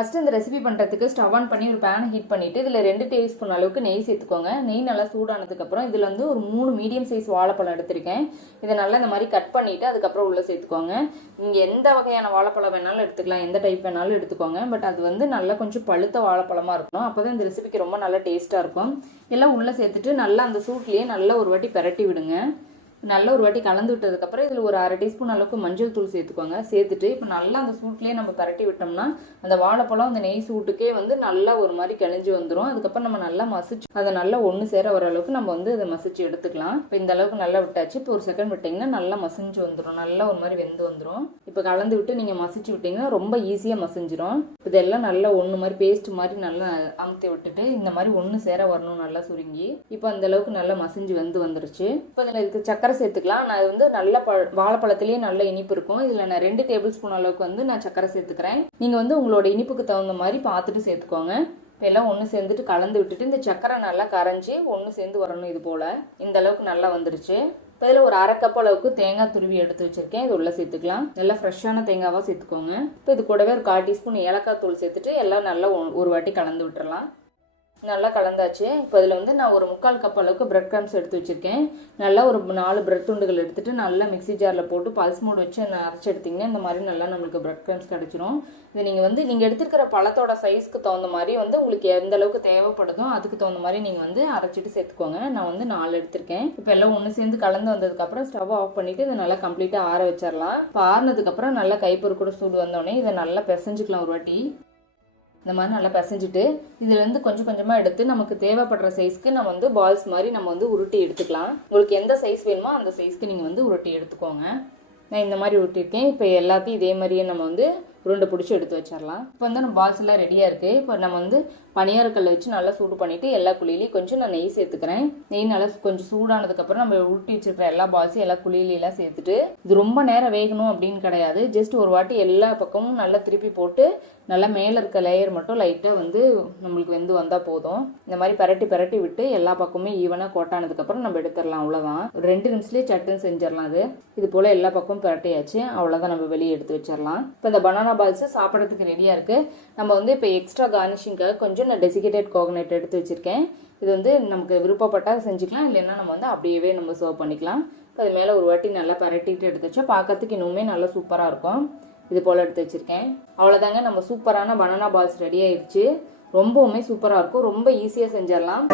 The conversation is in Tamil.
ஃபஸ்ட்டு இந்த ரெசிபி பண்ணுறதுக்கு ஸ்டவ் ஆன் பண்ணி ஒரு பேனை ஹீட் பண்ணிவிட்டு இதில் 2 டேபிள் ஸ்பூன் அளவுக்கு நெய் சேர்த்துக்கோங்க. நெய் நல்லா சூடானதுக்கப்புறம் இதில் வந்து ஒரு 3 மீடியம் சைஸ் வாழைப்பழம் எடுத்திருக்கேன். இதை நல்லா இந்த மாதிரி கட் பண்ணிவிட்டு அதுக்கப்புறம் உள்ளே சேர்த்துக்கோங்க. நீங்கள் எந்த வகையான வாழைப்பழம் வேணாலும் எடுத்துக்கலாம், எந்த டைப் வேணாலும் எடுத்துக்கோங்க. பட் அது வந்து நல்லா கொஞ்சம் பழுத்த வாழைப்பழமாக இருக்கணும். அப்போ தான் இந்த ரெசிபிக்கு ரொம்ப நல்லா டேஸ்ட்டாக இருக்கும். எல்லாம் உள்ளே சேர்த்துட்டு நல்லா அந்த சூட்லேயே நல்லா ஒரு வாட்டி பிரட்டி விடுங்க. நல்லா ஒரு வாட்டி கலந்து விட்டதுக்கப்புறம் இதில் ஒரு 1/2 டீஸ்பூன் அளவுக்கு மஞ்சள் தூள் சேர்த்துக்கோங்க. சேர்த்துட்டு இப்போ நல்லா அந்த சூட்லேயே நம்ம பரட்டி விட்டோம்னா அந்த வாழைப்பழம் அந்த நெய் சூட்டுக்கே வந்து நல்லா ஒரு மாதிரி கிளஞ்சி வந்துடும். அதுக்கப்புறம் நம்ம நல்லா மசிச்சு அதை நல்லா ஒன்று சேர வர அளவுக்கு நம்ம வந்து அதை மசிச்சு எடுத்துக்கலாம். இப்போ இந்த அளவுக்கு நல்லா விட்டாச்சு. இப்போ ஒரு செகண்ட் விட்டிங்கன்னா நல்லா மசிஞ்சு வந்துடும், நல்லா ஒரு மாதிரி வெந்து வந்துடும். இப்போ கலந்து விட்டு நீங்கள் மசிச்சு விட்டிங்கன்னா ரொம்ப ஈஸியாக மசிஞ்சிடும். இதெல்லாம் நல்லா ஒன்று மாதிரி பேஸ்ட் மாதிரி நல்லா அமுத்தி விட்டுட்டு இந்த மாதிரி ஒன்று சேர வரணும் நல்லா சுருங்கி. இப்போ அந்த அளவுக்கு நல்லா மசிஞ்சு வந்துருச்சு. இப்போ இதில் இதுக்கு சக்கரை சேர்த்துக்கலாம். நான் வந்து நல்ல வாழைப்பழத்திலேயே நல்ல இனிப்பு இருக்கும். இதில் நான் 2 டேபிள் ஸ்பூன் அளவுக்கு வந்து நான் சக்கரை சேர்த்துக்கிறேன். நீங்கள் வந்து உங்களோட இனிப்புக்கு தகுந்த மாதிரி பார்த்துட்டு சேர்த்துக்கோங்க. இப்போ எல்லாம் ஒன்று சேர்ந்துட்டு கலந்து விட்டுட்டு இந்த சக்கரை நல்லா கரைஞ்சி ஒன்று சேர்ந்து வரணும். இது போல் இந்த அளவுக்கு நல்லா வந்துருச்சு. இப்போ இதில் ஒரு 1/2 கப் அளவுக்கு தேங்காய் துருவி எடுத்து வச்சிருக்கேன். இது உள்ள சேர்த்துக்கலாம். நல்லா ஃப்ரெஷ்ஷான தேங்காவாக சேர்த்துக்கோங்க. இப்போ இது கூடவே ஒரு 1/4 டீஸ்பூன் ஏலக்காய் தூள் சேர்த்துட்டு எல்லாம் நல்லா ஒரு வாட்டி கலந்து விட்டுறலாம். நல்லா கலந்தாச்சு. இப்போ இதில் வந்து நான் ஒரு 3/4 கப் அளவுக்கு பிரெட் கிரம்ஸ் எடுத்து வச்சுருக்கேன். நல்லா ஒரு 4 பிரெட் துண்டுகள் எடுத்துகிட்டு நல்லா மிக்ஸி ஜாரில் போட்டு பல்ஸ் மோட் வச்சு அரைச்சி எடுத்திங்கன்னா இந்த மாதிரி நல்லா நம்மளுக்கு பிரெட் கிரம்ஸ் கிடச்சிரும். இது நீங்கள் எடுத்துக்கிற பழத்தோட சைஸ்க்கு தகுந்த மாதிரி வந்து உங்களுக்கு எந்த அளவுக்கு தேவைப்படுதோ அதுக்கு தகுந்த மாதிரி நீங்கள் வந்து அரைச்சிட்டு சேர்த்துக்கோங்க. நான் வந்து 4 எடுத்திருக்கேன். இப்போ எல்லாம் ஒன்று சேர்ந்து கலந்து வந்ததுக்கப்புறம் ஸ்டவ் ஆஃப் பண்ணிவிட்டு இதை நல்லா கம்ப்ளீட்டாக ஆற வச்சிடலாம். இப்போ ஆறினதுக்கப்புறம் நல்லா கைப்பொரு சூடு வந்தோடனே இதை நல்லா பிசைஞ்சிக்கலாம் ஒரு வாட்டி. இந்த மாதிரி நல்லா பிசைஞ்சிட்டு இதுலேருந்து கொஞ்சம் கொஞ்சமாக எடுத்து நமக்கு தேவைப்படுற சைஸ்க்கு நம்ம வந்து பால்ஸ் மாதிரி நம்ம வந்து உருட்டி எடுத்துக்கலாம். உங்களுக்கு எந்த சைஸ் வேணுமோ அந்த சைஸ்க்கு நீங்கள் வந்து உருட்டி எடுத்துக்கோங்க. நான் இந்த மாதிரி உருட்டிருக்கேன். இப்போ எல்லாத்தையும் இதே மாதிரியே நம்ம வந்து உருண்டை பிடிச்சி எடுத்து வச்சிடலாம். இப்போ வந்து நம்ம பால்ஸ் எல்லாம் ரெடியாக இருக்குது. இப்போ நம்ம வந்து பனியாரக்கல்லை வச்சு நல்லா சூடு பண்ணிவிட்டு எல்லா குழியிலையும் கொஞ்சம் நான் நெய் சேர்த்துக்கிறேன். நெய் நல்லா கொஞ்சம் சூடானதுக்கப்புறம் நம்ம உருட்டி வச்சுருக்கிற எல்லா பால்ஸையும் எல்லா குழியிலாம் சேர்த்துட்டு இது ரொம்ப நேரம் வேகணும் அப்படின்னு கிடையாது. ஜஸ்ட் ஒரு வாட்டி எல்லா பக்கமும் நல்லா திருப்பி போட்டு நல்லா மேலே இருக்க லேயர் மட்டும் லைட்டாக வந்து நம்மளுக்கு வெந்து வந்தால் போதும். இந்த மாதிரி பரட்டி விட்டு எல்லா பக்கமும் ஈவனாக கோட்டானதுக்கப்புறம் நம்ம எடுத்துடலாம். அவ்வளோதான். ஒரு 2 நிமிஷத்துலேயே சட்டுன்னு செஞ்சிடலாம். இது போல் எல்லா பக்கமும் பரட்டியாச்சு. அவ்வளோதான், நம்ம வெளியே எடுத்து வச்சிடலாம். இப்போ இந்த பனானா பால்ஸ் சாப்பிட்றதுக்கு ரெடியாக இருக்குது. நம்ம வந்து இப்போ எக்ஸ்ட்ரா கார்னிஷிங்காக கொஞ்சம் நான் டெசிகேட்டட் கோகனட் எடுத்து வச்சுருக்கேன். இது வந்து நமக்கு விருப்பப்பட்டால் செஞ்சுக்கலாம், இல்லைன்னா நம்ம வந்து அப்படியே நம்ம சர்வ் பண்ணிக்கலாம். இப்போ அது மேலே ஒரு வாட்டி நல்லா பரட்டிட்டு எடுத்து வச்சா பார்க்கறதுக்கு இன்னுமே நல்லா சூப்பராக இருக்கும். இது போல் எடுத்து வச்சுருக்கேன். அவ்வளோதாங்க, நம்ம சூப்பரான பனானா பால்ஸ் ரெடி ஆயிடுச்சு. ரொம்பவுமே சூப்பராக இருக்கும். ரொம்ப ஈஸியாக செஞ்சிடலாம்.